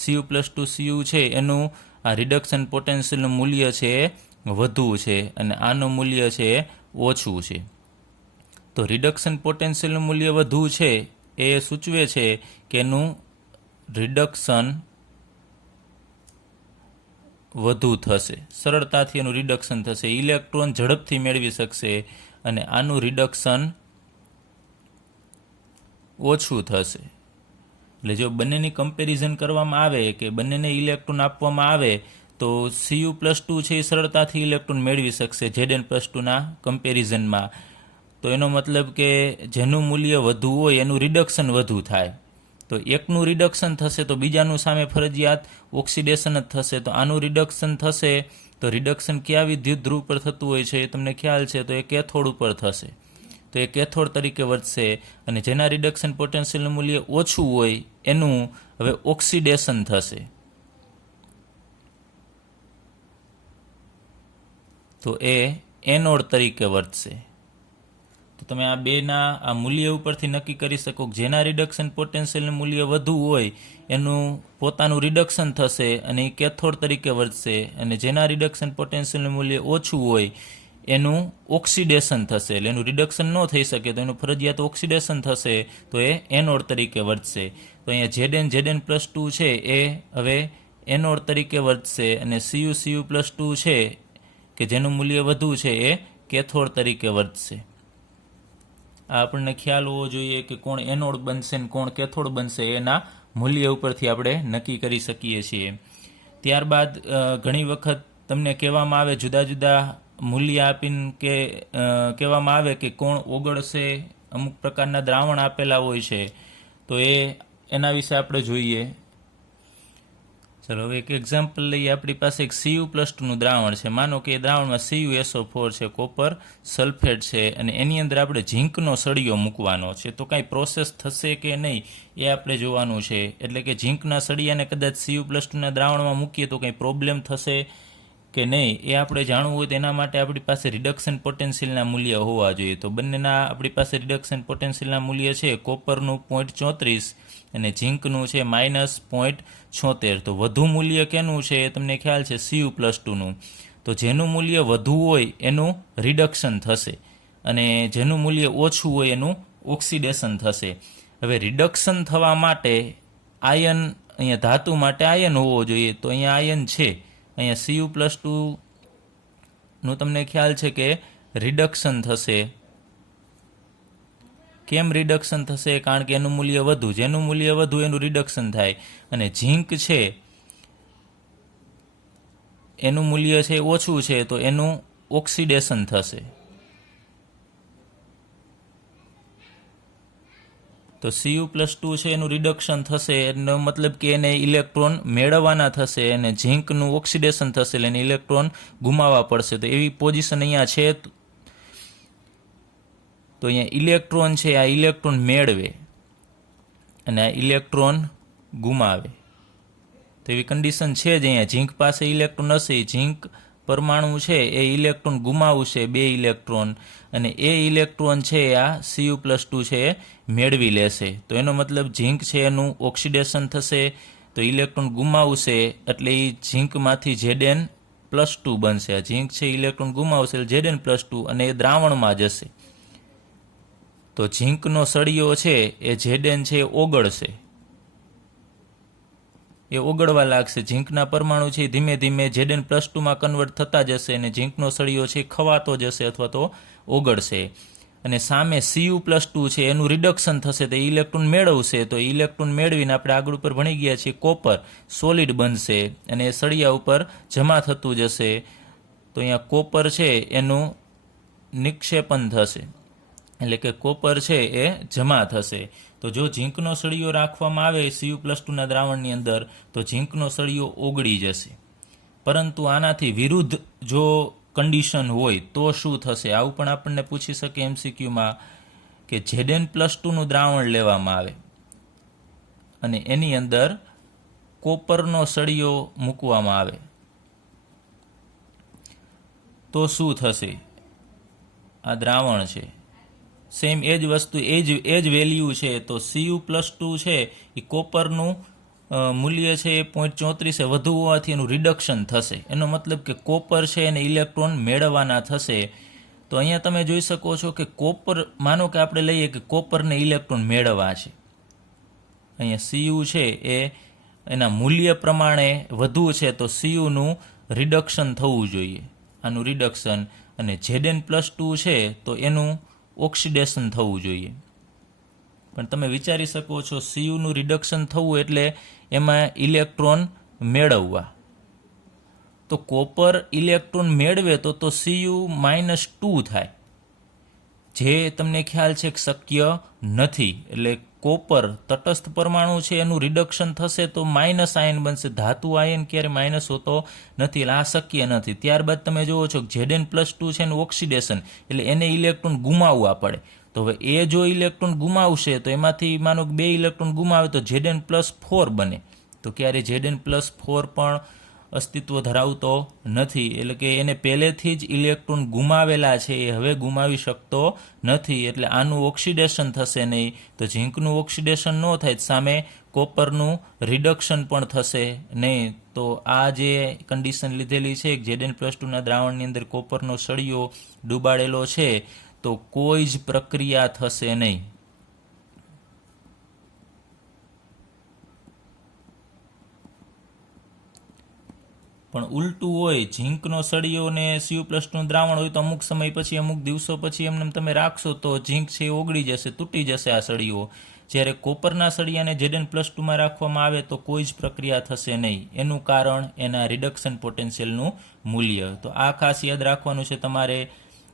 Cu+2 Cu છે એનું આ રિડક્શન પોટેન્શિયલનું મૂલ્ય છે એ વધુ છે અને આનું મૂલ્ય છે એ ઓછું છે. તો રિડક્શન પોટેન્શિયલનું મૂલ્ય વધુ છે એ સૂચવે છે કે એનું રિડક્શન વધુ થશે. સરળતાથી એનું રિડક્શન થશે. ઇલેક્ટ્રોન ઝડપથી મેળવી શકશે અને આનું રિડક્શન ઓછું થશે. એટલે જો બંનેની કમ્પેરિઝન કરવામાં આવે કે બંનેને ઇલેક્ટ્રોન આપવામાં આવે તો Cu+2 છે એ સરળતાથી ઇલેક્ટ્રોન મેળવી શકશે Zn+2ના કમ્પેરિઝનમાં. તો એનો મતલબ કે જેનું મૂલ્ય વધુ હોય એનું રિડક્શન વધુ થાય. તો એકનું રિડક્શન થશે તો બીજાનું સામે ફરજિયાત ઓક્સિડેશન જ થશે. તો આનું રિડક્શન થશે તો રિડક્શન કયા વિદ્યુત ધ્રુવ પર થતું હોય છે એ તમને ખ્યાલ છે. તો એ કેથોડ ઉપર થશે. તો એ કેથોડ તરીકે વર્તશે અને જેના રિડક્શન પોટેન્શિયલનું મૂલ્ય ઓછું હોય એનું હવે ઓક્સિડેશન થશે. તો એ એનોડ તરીકે વર્તશે. તો તમે આ બેના આ મૂલ્ય ઉપરથી નક્કી કરી શકો કે જેના રિડક્શન પોટેન્શિયલનું મૂલ્ય વધુ હોય એનું પોતાનું રિડક્શન થશે અને એ કેથોડ તરીકે વર્તશે અને જેના રિડક્શન પોટેન્શિયલનું મૂલ્ય ઓછું હોય એનું ઓક્સિડેશન થશે. એટલે એનું રિડક્શન ન થઈ શકે તો એનું ફરજિયાત ઓક્સિડેશન થશે તો એ એનોડ તરીકે વર્તશે. તો અહીંયા Zn+2 છે એ હવે એનોડ તરીકે વર્તશે અને Cu+2 છે કે જેનું મૂલ્ય વધુ છે એ કેથોડ તરીકે વર્તશે. આ આપણને ખ્યાલ હોવો જોઈએ કે કોણ એનોડ બનશે ને કોણ કેથોડ બનશે એના મૂલ્ય ઉપરથી આપણે નક્કી કરી શકીએ છીએ. ત્યારબાદ ઘણી વખત તમને કહેવામાં આવે જુદા જુદા મૂલ્ય આપીને કે કહેવામાં આવે કે કોણ ઓગળશે. અમુક પ્રકારના દ્રાવણ આપેલા હોય છે તો એના વિશે આપણે જોઈએ. ચલો હવે એક એક્ઝામ્પલ લઈએ. આપણી પાસે એક Cu+2નું દ્રાવણ છે. માનો કે એ દ્રાવણમાં CuSO4 છે, કોપર સલ્ફેટ છે અને એની અંદર આપણે ઝીંકનો સળિયો મૂકવાનો છે. તો કાંઈ પ્રોસેસ થશે કે નહીં એ આપણે જોવાનું છે. એટલે કે ઝીંકના સળિયાને કદાચ Cu+2ના દ્રાવણમાં મૂકીએ તો કંઈ પ્રોબ્લેમ થશે કે નહીં એ આપણે જાણવું હોય તો એના માટે આપણી પાસે રિડક્શન પોટેન્શિયલના મૂલ્ય હોવા જોઈએ. તો બંનેના આપણી પાસે રિડક્શન પોટેન્શિયલના મૂલ્ય છે. કોપરનું 0.34 અને ઝીંકનું છે -0.76. તો વધુ મૂલ્ય કેનું છે તમને ખ્યાલ છે Cu+2નું. તો જેનું મૂલ્ય વધુ હોય એનું રિડક્શન થશે અને જેનું મૂલ્ય ઓછું હોય એનું ઓક્સિડેશન થશે. હવે રિડક્શન થવા માટે આયન, અહીંયા ધાતુ માટે આયન હોવો જોઈએ, તો અહીંયા આયન છે. અહીંયા Cu+2 નું તમને ખ્યાલ છે કે રિડક્શન થશે. કેમ રિડક્શન થશે? કારણ કે એનું મૂલ્ય વધુ, જેનું મૂલ્ય વધુ એનું રિડક્શન થાય. અને ઝીંક છે એનું મૂલ્ય છે ઓછું છે, તો એનું ઓક્સિડેશન થશે. તો Cu+2 છે એનું રિડક્શન થશે, એનો મતલબ કે એને ઇલેક્ટ્રોન મેળવવાના થશે, અને ઝીંકનું ઓક્સિડેશન થશે એટલે એને ઇલેક્ટ્રોન ગુમાવવા પડશે. તો એવી પોઝિશન અહીંયા છે. તો અહીંયા ઇલેક્ટ્રોન છે, આ ઇલેક્ટ્રોન મેળવે અને આ ઇલેક્ટ્રોન ગુમાવે. તો એવી કન્ડિશન છે જ. અહીંયા ઝીંક પાસે ઇલેક્ટ્રોન હશે, ઝીંક પરમાણુ છે એ ઇલેક્ટ્રોન ગુમાવશે, 2 ઇલેક્ટ્રોન, અને એ ઇલેક્ટ્રોન છે આ Cu+2 છે એ મેળવી લેશે. તો એનો મતલબ ઝીંક છે એનું ઓક્સિડેશન થશે, તો ઇલેક્ટ્રોન ગુમાવશે એટલે એ ઝીંકમાંથી Zn+2 બનશે. આ ઝીંક છે ઇલેક્ટ્રોન ગુમાવશે એટલે Zn+2, અને એ દ્રાવણમાં જશે. તો ઝીંકનો સળિયો છે એ Zn છે ઓગળશે, એ ઓગળવા લાગશે. ઝીંકના પરમાણુ છે ધીમે ધીમે Zn+2માં કન્વર્ટ થતા જશે, અને ઝીંકનો સળિયો છે ખવાતો જશે અથવા તો ઓગળશે. અને સામે Cu+2 છે એનું રિડક્શન થશે, તો ઇલેક્ટ્રોન મેળવશે. તો ઇલેક્ટ્રોન મેળવીને આપણે આગળ ઉપર ભણી ગયા છીએ, કોપર સોલિડ બનશે અને એ સળિયા ઉપર જમા થતું જશે. તો અહીંયા કોપર છે એનું નિક્ષેપણ થશે, એટલે કે કોપર છે એ જમા થશે. તો જો ઝીંકનો સળિયો રાખવામાં આવે Cu+2ના દ્રાવણની અંદર, તો ઝીંકનો સળિયો ઓગળી જશે. પરંતુ આનાથી વિરુદ્ધ જો કન્ડિશન હોય તો શું થશે? આવું પણ આપણને પૂછી શકે MCQમાં, કે Zn+2નું દ્રાવણ લેવામાં આવે અને એની અંદર કોપરનો સળિયો મૂકવામાં આવે, તો શું થશે? આ દ્રાવણ છે, સેમ એ જ વસ્તુ, એ જ વેલ્યુ છે. તો Cu+2 છે એ કોપરનું મૂલ્ય છે એ 0.34 વધુ હોવાથી એનું રિડક્શન થશે. એનો મતલબ કે કોપર છે એને ઇલેક્ટ્રોન મેળવવાના થશે. તો અહીંયા તમે જોઈ શકો છો કે કોપર, માનો કે આપણે લઈએ કે કોપરને ઇલેક્ટ્રોન મેળવવા છે, અહીંયા Cu છે એ એના મૂલ્ય પ્રમાણે વધુ છે, તો Cuનું રિડક્શન થવું જોઈએ, આનું રિડક્શન. અને Zn+2 છે તો એનું ઓક્સિડેશન થવું જોઈએ. પણ તમે વિચારી શકો છો Cuનું રિડક્શન થવું એટલે એમાં ઇલેક્ટ્રોન મેળવવા. તો કોપર ઇલેક્ટ્રોન મેળવે તો Cu-2 થાય, જે તમને ખ્યાલ છે કે શક્ય નથી. એટલે કોપર તટસ્થ પરમાણુ છે એનું રિડક્શન થશે તો માઇનસ આયન બનશે. ધાતુ આયન ક્યારે માઇનસ હોતો નથી, એટલે આ શક્ય નથી. ત્યારબાદ તમે જુઓ છો કે Zn+2 છે એનું ઓક્સિડેશન, એટલે એને ઇલેક્ટ્રોન ગુમાવવા પડે. તો હવે એ જો ઇલેક્ટ્રોન ગુમાવશે તો એમાંથી માનો કે 2 ઇલેક્ટ્રોન ગુમાવે તો Zn+4 બને. તો ક્યારે Zn+4 પણ અસ્તિત્વ ધરાવતો નથી, એટલે કે એને પહેલેથી જ ઇલેક્ટ્રોન ગુમાવેલા છે, એ હવે ગુમાવી શકતો નથી, એટલે આનું ઓક્સિડેશન થશે નહીં. તો ઝીંકનું ઓક્સિડેશન ન થાય, સામે કોપરનું રિડક્શન પણ થશે નહીં. તો આ જે કન્ડિશન લીધેલી છે Zn+2ના દ્રાવણની અંદર કોપરનો સળિયો ડૂબાડેલો છે, તો કોઈ જ પ્રક્રિયા થશે નહીં. પણ ઉલટું હોય, ઝીંકનો સળિયો ને Cu+2નું દ્રાવણ હોય તો અમુક સમય પછી, અમુક દિવસો પછી એમને તમે રાખશો તો ઝીંક છે એ ઓગળી જશે, તૂટી જશે આ સળિયો. જ્યારે કોપરના સળિયાને Zn+2માં રાખવામાં આવે તો કોઈ જ પ્રક્રિયા થશે નહીં. એનું કારણ એના રિડક્શન પોટેન્શિયલનું મૂલ્ય. તો આ ખાસ યાદ રાખવાનું છે તમારે,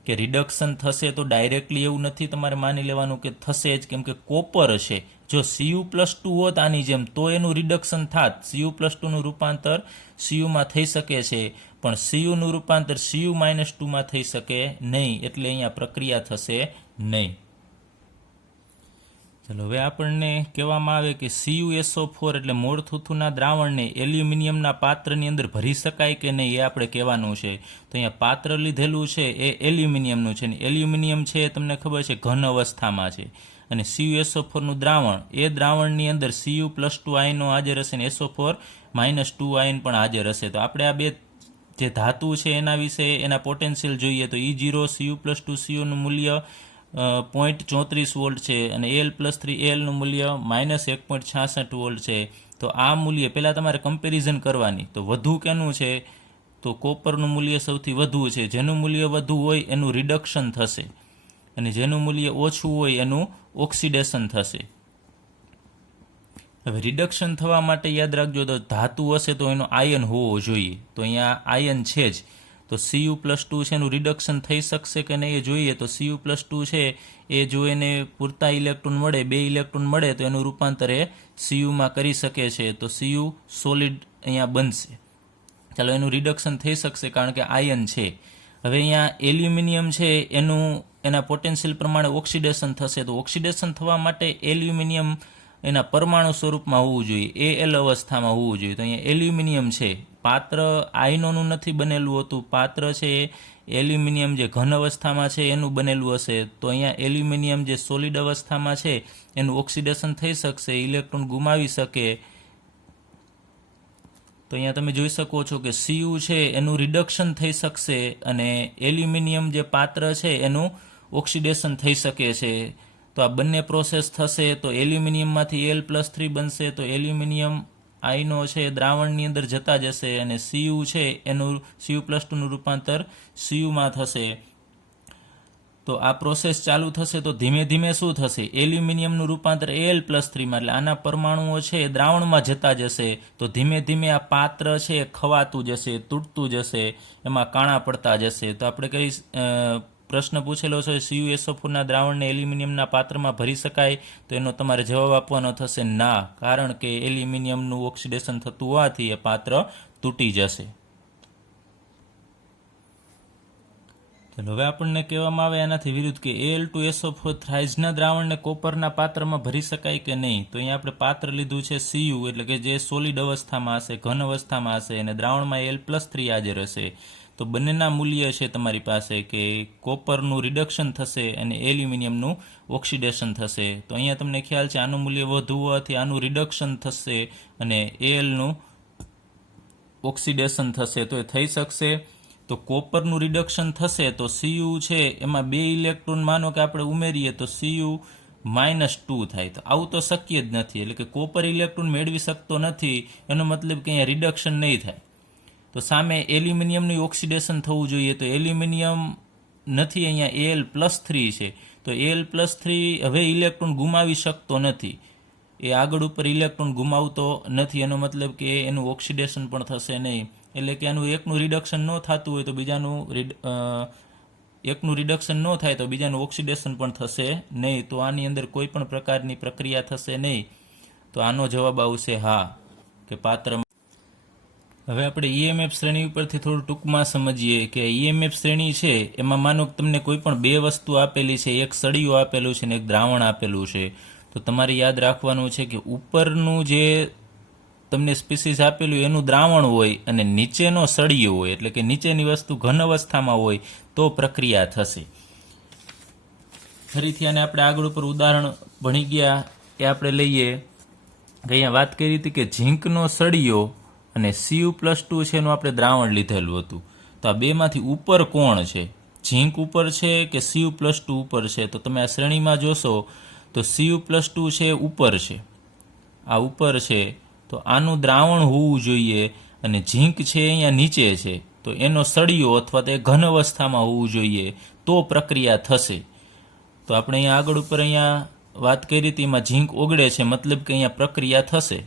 કે રિડક્શન થશે તો ડાયરેક્ટલી એવું નથી તમારે માની લેવાનું કે થશે જ, કેમ કે કોપર છે. જો Cu+2 હોત આની જેમ તો એનું રિડક્શન થાત, Cu+2નું રૂપાંતર Cuમાં થઈ શકે છે, પણ Cuનું રૂપાંતર Cu-2માં થઈ શકે નહીં, એટલે અહીંયા પ્રક્રિયા થશે નહીં. ચલો હવે આપણને કહેવામાં આવે કે CuSO4 એટલે મોળથુથુના દ્રાવણને એલ્યુમિનિયમના પાત્રની અંદર ભરી શકાય કે નહીં, એ આપણે કહેવાનું છે. તો અહીંયા પાત્ર લીધેલું છે એ એલ્યુમિનિયમનું છે, અને એલ્યુમિનિયમ છે એ તમને ખબર છે ઘન અવસ્થામાં છે, અને CuSO4નું દ્રાવણ, એ દ્રાવણની અંદર Cu+2 આયનો હાજર હશે અને SO4-2 આયન પણ હાજર હશે. તો આપણે આ બે જે ધાતુ છે એના વિશે, એના પોટેન્શિયલ જોઈએ તો E0 Cu+2 Cuનું મૂલ્ય 0.34 વોલ્ટ છે અને Al+3 Alનું મૂલ્ય -1.66 વોલ્ટ છે. તો આ મૂલ્ય પહેલાં તમારે કમ્પેરિઝન કરવાની. તો વધુ કેનું છે? તો કોપરનું મૂલ્ય સૌથી વધુ છે. જેનું મૂલ્ય વધુ હોય એનું રિડક્શન થશે અને જેનું મૂલ્ય ઓછું હોય એનું ઓક્સિડેશન થશે. હવે રિડક્શન થવા માટે યાદ રાખજો, તો ધાતુ હશે તો એનો આયન હોવો જોઈએ. તો અહીંયા આયન છે જ, તો Cu+2 છે એનું રિડક્શન થઈ શકશે કે નહીં એ જોઈએ. તો Cu+2 છે એ જો એને પૂરતા ઇલેક્ટ્રોન મળે, 2 ઇલેક્ટ્રોન મળે, તો એનું રૂપાંતર એ Cuમાં કરી શકે છે. તો Cu સોલિડ અહીંયા બનશે. ચાલો, એનું રિડક્શન થઈ શકશે કારણ કે આયન છે. હવે અહીંયા એલ્યુમિનિયમ છે એના પોટેન્શિયલ પ્રમાણે ઓક્સિડેશન થશે. તો ઓક્સિડેશન થવા માટે એલ્યુમિનિયમ એના પરમાણુ સ્વરૂપમાં હોવું જોઈએ, Al અવસ્થામાં હોવું જોઈએ. તો અહીંયા એલ્યુમિનિયમ છે, પાત્ર આયનોનું નથી બનેલું હોતું, પાત્ર છે એ એલ્યુમિનિયમ જે ઘન અવસ્થામાં છે એનું બનેલું હશે. તો અહીંયા એલ્યુમિનિયમ જે સોલિડ અવસ્થામાં છે એનું ઓક્સિડેશન થઈ શકશે, ઇલેક્ટ્રોન ગુમાવી શકે. તો અહીંયા તમે જોઈ શકો છો કે Cu છે એનું રિડક્શન થઈ શકશે અને એલ્યુમિનિયમ જે પાત્ર છે એનું ઓક્સિડેશન થઈ શકે છે. તો આ બંને પ્રોસેસ થશે તો એલ્યુમિનિયમમાંથી Al+3 બનશે. તો એલ્યુમિનિયમ આયનો છે દ્રાવણની અંદર જતા જશે અને Cu છે એનું Cu+2નું રૂપાંતર Cuમાં થશે. તો આ પ્રોસેસ ચાલુ થશે તો ધીમે ધીમે શું થશે? એલ્યુમિનિયમનું રૂપાંતર Al+3માં, એટલે આના પરમાણુઓ છે એ દ્રાવણમાં જતા જશે. તો ધીમે ધીમે આ પાત્ર છે એ ખવાતું જશે, તૂટતું જશે, એમાં કાણા પડતા જશે. તો આપણે કઈ પ્રશ્ન પૂછેલો છે, CuSO4ના દ્રાવણને એલ્યુમિનિયમના પાત્રમાં ભરી શકાય? તો એનો તમારે જવાબ આપવાનો થશે ના, કારણ કે એલ્યુમિનિયમનું ઓક્સિડેશન થતું હોવાથી એ પાત્ર તૂટી જશે. હવે આપણને કહેવામાં આવે એનાથી વિરુદ્ધ કે Al2SO4 થ્રાઇઝના દ્રાવણને કોપરના પાત્રમાં ભરી શકાય કે નહીં. તો અહીંયા આપણે પાત્ર લીધું છે Cu, એટલે કે જે સોલિડ અવસ્થામાં હશે, ઘન અવસ્થામાં હશે અને દ્રાવણમાં Al+3 હાજર હશે. તો બંનેના મૂલ્ય છે તમારી પાસે કે કોપરનું રિડક્શન થશે અને એલ્યુમિનિયમનું ઓક્સિડેશન થશે. તો અહીંયા તમને ખ્યાલ છે આનું મૂલ્ય વધુ હોવાથી આનું રિડક્શન થશે અને Alનું ઓક્સિડેશન થશે. તો એ થઈ શકશે. તો કોપરનું રિડક્શન થશે તો Cu છે એમાં 2 ઇલેક્ટ્રોન માનો કે આપણે ઉમેરીએ તો Cu-2 થાય. તો આવું તો શક્ય જ નથી, એટલે કે કોપર ઇલેક્ટ્રોન મેળવી શકતો નથી, એનો મતલબ કે અહીંયા રિડક્શન નહીં થાય. તો સામે એલ્યુમિનિયમનું ઓક્સિડેશન થવું જોઈએ. તો એલ્યુમિનિયમ નથી, અહીંયા Al+3 છે. તો Al+3 હવે ઇલેક્ટ્રોન ગુમાવી શકતો નથી, એ આગળ ઉપર ઇલેક્ટ્રોન ગુમાવતો નથી, એનો મતલબ કે એનું ઓક્સિડેશન પણ થશે નહીં. એટલે કે આનું એકનું રિડક્શન ન થતું હોય તો એકનું રિડક્શન ન થાય તો બીજાનું ઓક્સિડેશન પણ થશે નહીં. તો આની અંદર કોઈ પણ પ્રકારની પ્રક્રિયા થશે નહીં. તો આનો જવાબ આવશે હા, કે પાત્ર. હવે આપણે EMF શ્રેણી ઉપરથી થોડું ટૂંકમાં સમજીએ કે EMF શ્રેણી છે એમાં માનો કે તમને કોઈ પણ 2 વસ્તુ આપેલી છે, એક સળિયું આપેલું છે ને એક દ્રાવણ આપેલું છે. તો તમારે યાદ રાખવાનું છે કે ઉપરનું જે તમને સ્પીસીસ આપેલું એનું દ્રાવણ હોય અને નીચેનો સળિયો હોય, એટલે કે નીચેની વસ્તુ ઘન અવસ્થામાં હોય તો પ્રક્રિયા થશે. ફરીથી આને આપણે આગળ ઉપર ઉદાહરણ ભણી ગયા એ આપણે લઈએ. અહીંયા વાત કરી હતી કે ઝીંકનો સળિયો અને Cu+2 છે એનું આપણે દ્રાવણ લીધેલું હતું. તો આ બેમાંથી ઉપર કોણ છે? ઝીંક ઉપર છે કે Cu+2 ઉપર છે? તો તમે આ શ્રેણીમાં જોશો તો Cu+2 છે ઉપર છે, આ ઉપર છે. તો આનું દ્રાવણ હોવું જોઈએ અને ઝીંક છે અહીંયા નીચે છે, તો એનો સળિયો અથવા તો એ ઘન અવસ્થામાં હોવું જોઈએ તો પ્રક્રિયા થશે. તો આપણે અહીંયા આગળ ઉપર અહીંયા વાત કરી હતી એમાં ઝીંક ઓગળે છે, મતલબ કે અહીંયા પ્રક્રિયા થશે.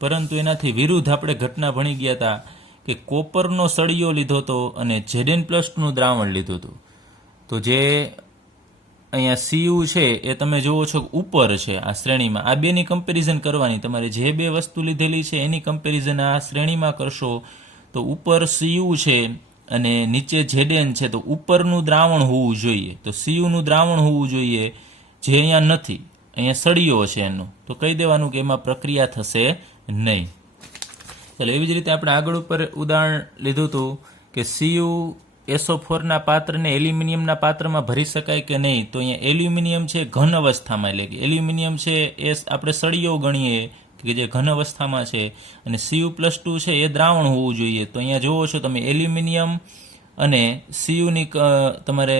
પરંતુ એનાથી વિરુદ્ધ આપણે ઘટના ભણી ગયા હતા કે કોપરનો સળિયો લીધો હતો અને Zn+2નું દ્રાવણ લીધું હતું. તો જે અહીંયા Cu છે એ તમે જુઓ છો ઉપર છે આ શ્રેણીમાં. આ બેની કમ્પેરિઝન કરવાની, તમારે જે 2 વસ્તુ લીધેલી છે એની કમ્પેરિઝન આ શ્રેણીમાં કરશો. તો ઉપર Cu છે અને નીચે Zn છે, તો ઉપરનું દ્રાવણ હોવું જોઈએ, તો Cuનું દ્રાવણ હોવું જોઈએ, જે અહીંયા નથી, અહીંયા સળિયો છે એનો. તો કહી દેવાનું કે એમાં પ્રક્રિયા થશે નહીં. ચાલો, એવી જ રીતે આપણે આગળ ઉપર ઉદાહરણ લીધું હતું કે CuSO4ના પાત્રને એલ્યુમિનિયમના પાત્રમાં ભરી શકાય કે નહીં. તો અહીંયા એલ્યુમિનિયમ છે ઘન અવસ્થામાં, એટલે કે એલ્યુમિનિયમ છે એ આપણે સળિયો ગણીએ કે જે ઘન અવસ્થામાં છે અને Cu+2 છે એ દ્રાવણ હોવું જોઈએ. તો અહીંયા જુઓ છો તમે એલ્યુમિનિયમ અને સીયુની તમારે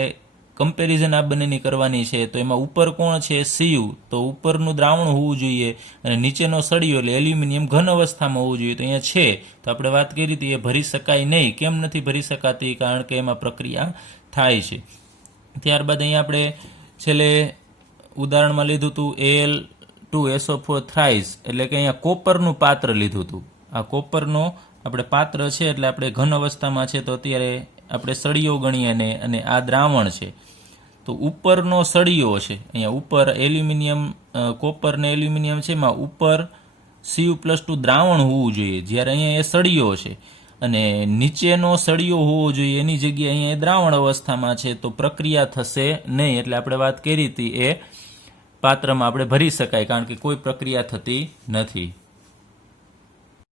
કમ્પેરિઝન આ બંનેની કરવાની છે તો એમાં ઉપર કોણ છે સીયુ તો ઉપરનું દ્રાવણ હોવું જોઈએ અને નીચેનો સળિયો એટલે એલ્યુમિનિયમ ઘન અવસ્થામાં હોવું જોઈએ તો અહીંયા છે તો આપણે વાત કરી હતી એ ભરી શકાય નહીં. કેમ નથી ભરી શકાતી? કારણ કે એમાં પ્રક્રિયા થાય છે. ત્યારબાદ અહીંયા આપણે છેલ્લે ઉદાહરણમાં લીધું હતું Al2SO4 થ્રાઇસ એટલે કે અહીંયા કોપરનું પાત્ર લીધું હતું. આ કોપરનો આપણે પાત્ર છે એટલે આપણે ઘન અવસ્થામાં છે તો અત્યારે આપણે સળિયો ગણીએ અને આ દ્રાવણ છે તો ઉપરનો સળિયો છે અહીંયા ઉપર એલ્યુમિનિયમ કોપર ને એલ્યુમિનિયમ છે એમાં ઉપર Cu+2 દ્રાવણ હોવું જોઈએ જ્યારે અહીંયા એ સળિયો છે અને નીચેનો સળિયો હોવો જોઈએ એની જગ્યાએ અહીંયા એ દ્રાવણ અવસ્થામાં છે તો પ્રક્રિયા થશે નહીં. એટલે આપણે વાત કરી હતી એ પાત્રમાં આપણે ભરી શકાય કારણ કે કોઈ પ્રક્રિયા થતી નથી.